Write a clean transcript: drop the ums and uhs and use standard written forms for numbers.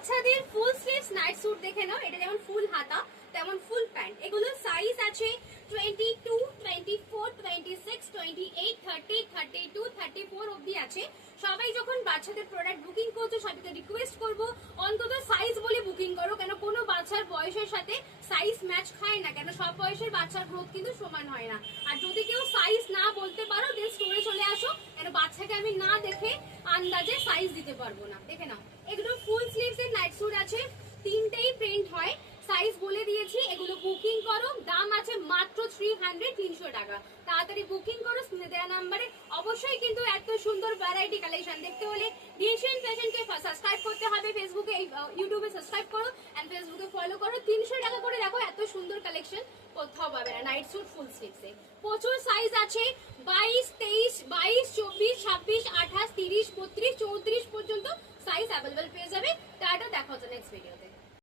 বাচ্চাদের ফুল sleeves night sweet দেখে নাও, এটা যেমন ফুল হাতা তেমন ফুল প্যান্ট। এগুলো সাইজ আছে 22, 24, 26, 28, 30, 32, 34 অবধি আছে। সবাই যখন বাচ্চাদের প্রোডাক্ট বুকিং করছো সবাইকে রিকোয়েস্ট করবো অন্তত সাইজ বলে বুকিং করো, কেন কোনো বাচ্চার বয়সের সাথে সাইজ ম্যাচ খায় না, কেন সব বয়সের বাচ্চার গ্রোথ কিন্তু সমান হয় না। আর যদি কেউ সাইজ না বলতে পারো দেন স্টোরে চলে আসো, কেন বাচ্চাকে আমি না দেখে আন্দাজে সাইজ দিতে পারবো না। দেখে নাও, এগুলো ফুল স্লিভস এর নাইট স্যুট আছে, তিনটেই প্রিন্ট হয়, সাইজ বলে দিয়েছি। এগুলো বুকিং করো, দাম আছে মাত্র 300 টাকা। তাড়াতাড়ি বুকিং করো স্ক্রিনে দেওয়া নাম্বারে। অবশ্যই কিন্তু এত সুন্দর ভ্যারাইটি কালেকশন দেখতে হলে ডিএসএন ফ্যাশনকে সাবস্ক্রাইব করতে হবে, ফেসবুকে ইউটিউবে সাবস্ক্রাইব করো এন্ড ফেসবুকে ফলো করো। 300 টাকা করে দেখো, এত সুন্দর কালেকশন কোথাও পাবে না নাইট স্যুট ফুল স্লিভস এ। প্রচুর সাইজ আছে, 22, 23, 22, 24, 26, 28, 30, 32, 34 পর্যন্ত সাইজ অ্যাভেলেবল পেয়ে যাবে। টাটা, দেখা হচ্ছে নেক্সট ভিডিওতে।